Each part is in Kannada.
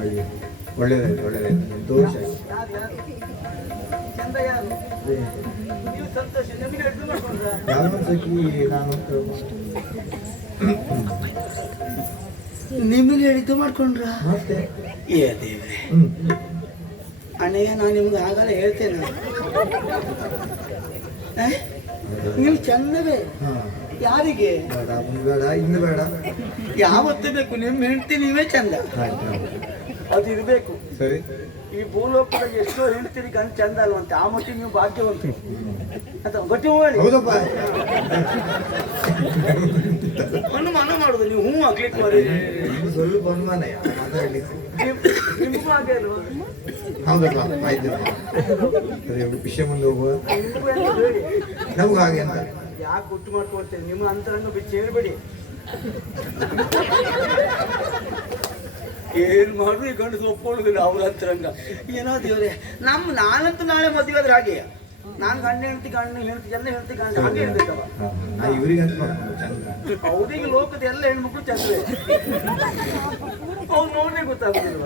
ನಿಮಗೆ ಒಳ್ಳೆಯದಾಯ್ತು ಮಾಡ್ಕೊಂಡ್ರ ಸಂತೋಷ ಸಖಿ ನಾನು ನಿಮಗೆ ಹೇಳಿದ್ದು ಮಾಡ್ಕೊಂಡ್ರ? ಏ ದೇವ್ರೆ. ಅಣ್ಣಯ್ಯ ನಾನು ನಿಮ್ಗೆ ಆಗಲ್ಲ ಹೇಳ್ತೇನೆ? ನೀವು ಚಂದವೇ. ಹಾ. ಯಾರಿಗೆ? ಬೇಡ ಬೇಡ ಇನ್ನು ಬೇಡ. ಯಾವತ್ತೂ ಬೇಕು ನಿಮ್ಮ ಹೆಂಡತಿ ನೀವೇ ಚಂದ. ಅದು ಇರಬೇಕು ಸರಿ. ಈ ಭೂಲೋಕದಾಗ ಎಷ್ಟೋ ಹೇಳ್ತೀರಿ ಗಂಡ ಚಂದ ಅಲ್ವಂತೆ. ಆ ಮಟ್ಟಿಗೆ ನೀವು ಭಾಗ್ಯವಂತ ಅಂತ ಗಟ್ಟಿ ಹೇಳಿ. ಅನುಮಾನ ಮಾಡುದು. ನೀವು ಹ್ಞೂ ಆಗ್ಲಿಕ್ಕೆ ಮಾಡಿ ಸ್ವಲ್ಪ ಅನುಮಾನ ನಿಮಗೂ ಹಾಗೆ ಅಲ್ವಾ? ಹೌದಪ್ಪ. ಆಯ್ತು. ವಿಷಯ ಮುಂದೆ ಹೋಗುವ. ನಿಮಗೂ ಹಾಗೆ ಅಂತ. ಯಾಕೆ ಗುಟ್ಟು ಮಾಡ್ಕೊಳ್ತೇವೆ ನಿಮ್ಮ ಅಂತರನ್ನು ಬಿಚ್ಚಿ ಹೇಳ್ಬೇಡಿ. ಏನ್ ಮಾಡ್ರು? ಈ ಗಂಡಸು ಒಪ್ಕೊಳ್ಳೋದಿಲ್ಲ ಅವ್ರ ಹತ್ರಂಗ ಏನೋ ದೇವ್ರೆ ನಮ್ಮ ನಾನಂತೂ ನಾಳೆ ಮದುವೆ ಆದ್ರೆ ಹಾಗೆ. ನಾನು ಗಂಡ ಹೆಂಡತಿ ಗಂಡ ಹೆಂಡತಿ ಎಲ್ಲ ಹೆಂಡತಿ ಗಂಡ ಹಾಗೆ ಇರ್ಬೇಕವ ಅವ್ರಿಗೆ ಲೋಕದ ಎಲ್ಲ ಹೆಣ್ಮಕ್ಳು ಚಂದ್ರೆ ಅವ್ರು ನೋಡ್ರೆ ಗೊತ್ತಾಗ್ತಿಲ್ಲ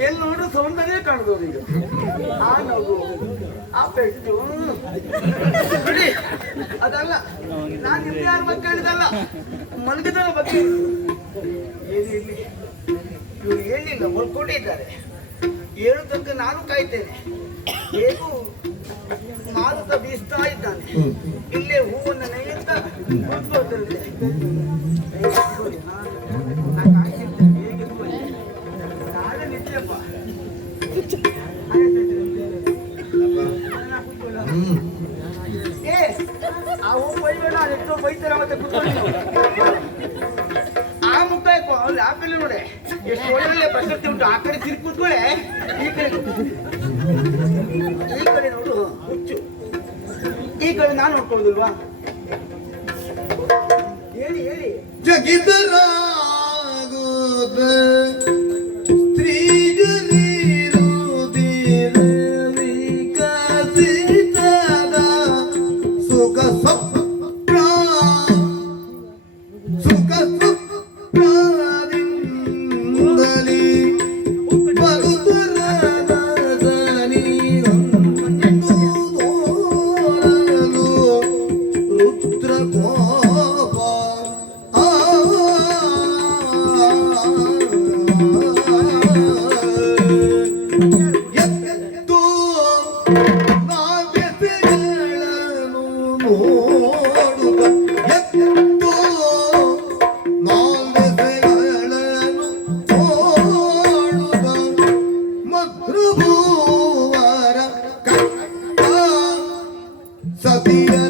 ಎಲ್ಲಿ ನೋಡ್ರು ಸೌಂದರ್ಯ ಕಾಣ್ದು ಈಗ. ಆ ನಗು ಆ ಪೆಟ್ಟು. ಅದಲ್ಲ ನಾನು ನಿಮ್ಗೆ ಯಾರ ಬಗ್ಗೆ ಹೇಳಿದಲ್ಲ ಮಲಗಿದ ಬಗ್ಗೆ. ಇವ್ರು ಹೇಳಿಲ್ಲ ಹೊಲ್ಕೊಂಡಿದ್ದಾರೆ ಏಳು ತನಕ ನಾನು ಕಾಯ್ತೇನೆ ಹೇಗೂ ಮಾರುತ ಬೀಸ್ತಾ ಇದ್ದಾನೆ ಇಲ್ಲೇ ಹೂವನ್ನು ನೆಯ್ಯುತ್ತಾ ಕೂತ್ಕೊಳ್ತಿರ್ಲಿದೆ. ಹೇಗೆ ಕೂತ್ಕೊಳ್ಳಿ, ಹಾ? ನಾ ಕಾಯ್ತಿರ್ತೇನೆ, ಹೇಗೆ ಕೂತ್ಕೊಳ್ಳಿ. ನಾಳೆ ನಿದ್ರೆಪ್ಪ. ನಾ ಕೂತ್ಕೊಳ್ಳ. ಹ್ಮ್ ಏ, ಆ ಹೂ ಬೈಬೇಡ, ಅದು ಎಷ್ಟೋ ಬೈತಾರೆ ಮತ್ತೆ ಕೂತ್ಕೊಳ್ಳಿ ಒಳ್ಳೆ ಪ್ರಶಸ್ತಿ ಉಂಟು. ಆ ಕಡೆ ತಿರುಗಿ ಕೂತ್ಕೊಳ್ಳೆ. ಈ ಕಡೆ ಈ ಕಡೆ ನೋಡು. ಹುಚ್ಚು. ಈ ಕಡೆ ನಾನು ನೋಡ್ಕೊಳ್ಳೋದಿಲ್ವಾ? ಹೇಳಿ ಹೇಳಿ. ಸ್ತ್ರೀಜನಿರುವುದಿರಲಿ ಕಸಿತದ ಸುಖ ಪ್ರಾ ಸುಖ Sabina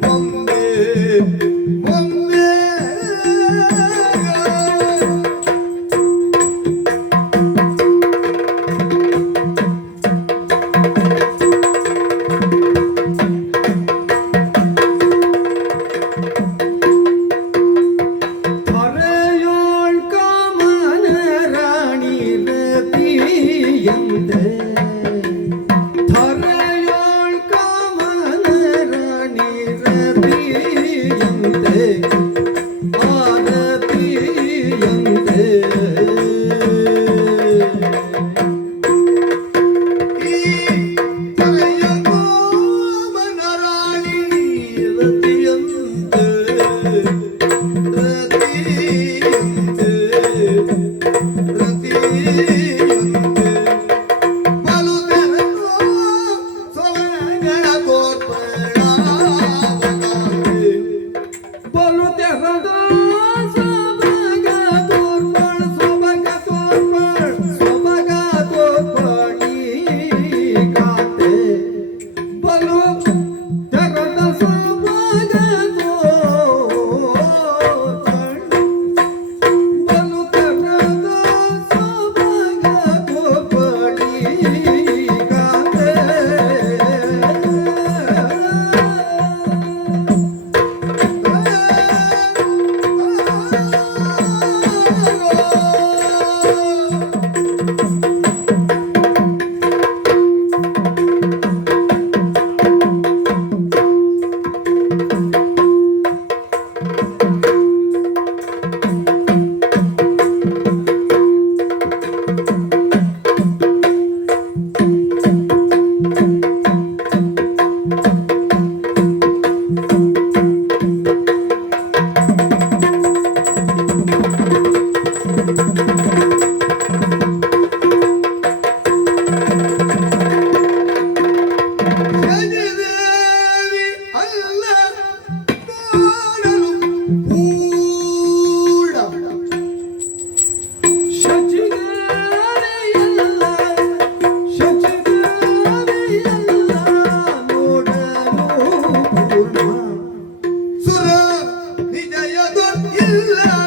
Love.